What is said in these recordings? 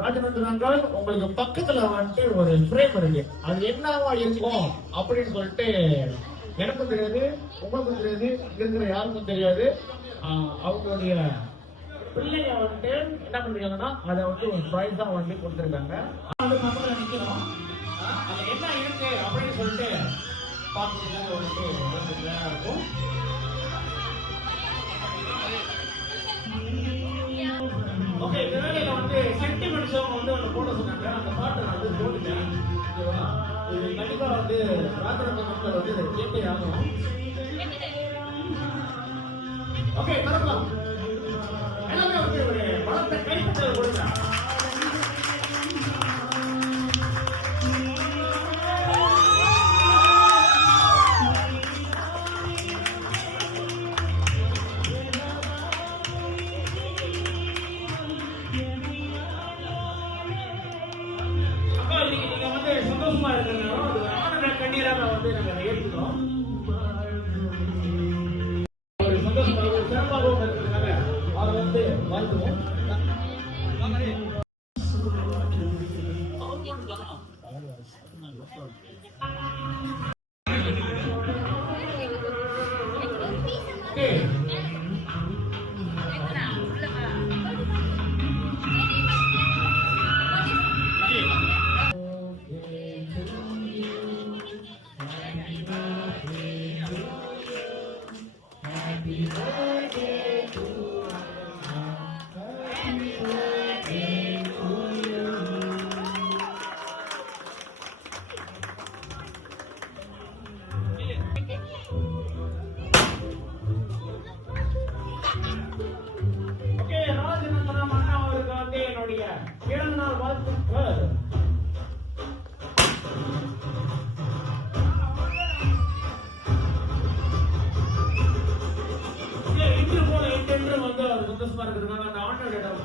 ராஜநந்திரங்கள் உங்களுக்கு பக்கத்துல வந்துட்டு ஒரு ஃப்ரேம் இருக்கு. அது என்னவா இருக்கும் அப்படின்னு சொல்லிட்டு எனக்கும் தெரியாது, உங்களுக்கும் தெரியாது, இருக்கிற யாருக்கும் தெரியாது. அவங்களுடைய பிள்ளைங்க வந்துட்டு என்ன பண்றாங்கன்னா அதை வந்து ஒரு ப்ரைஸா வந்து கொடுத்துருக்காங்க. அது பக்கத்துல நிக்கணும். அது என்ன இருக்கு அப்படின்னு சொல்லிட்டு பார்க்கறதுக்காக வந்துட்டு இருக்கும். ஓகே, இந்த வேலையில வந்து சென்டிமெண்ட் சாங் வந்து ஒன்று போட சொன்னாங்க. அந்த பாட்டை நான் வந்து போட்டுட்டேன். ஓகேவா? இது கண்டிப்பா வந்து ராஜரங்க மக்கள் வந்து இதை கேட்டே ஆகணும். ஓகே, பரவாயில்ல. எல்லாமே வந்து ஒரு பலத்தை கைப்பற்றல் கொடுங்க. சந்தோஷமா இருக்கிறதுனால அது ஆனந்த கண்ணீராக வந்து நம்ம ஏற்றுக்கிறோம். ஒரு சந்தோஷமா ஒரு சிறப்பாகவும் இருக்கிறதுனால அதை வந்து வாழ்த்துவோம். பிறந்த நாள் வாழ்த்துக்கள். இன்று போல இன்று வந்து அவர் சந்தோஷமா இருக்கிறதுனால அந்த ஆண்டோட இடம்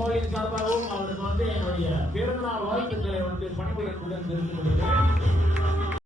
கோயில் சார்பாகவும் அவருக்கு வந்து என்னுடைய பிறந்த நாள் வாழ்த்துக்களை வந்து பணிபுரியுடன் தெரிவித்துக் கொள்கிறேன்.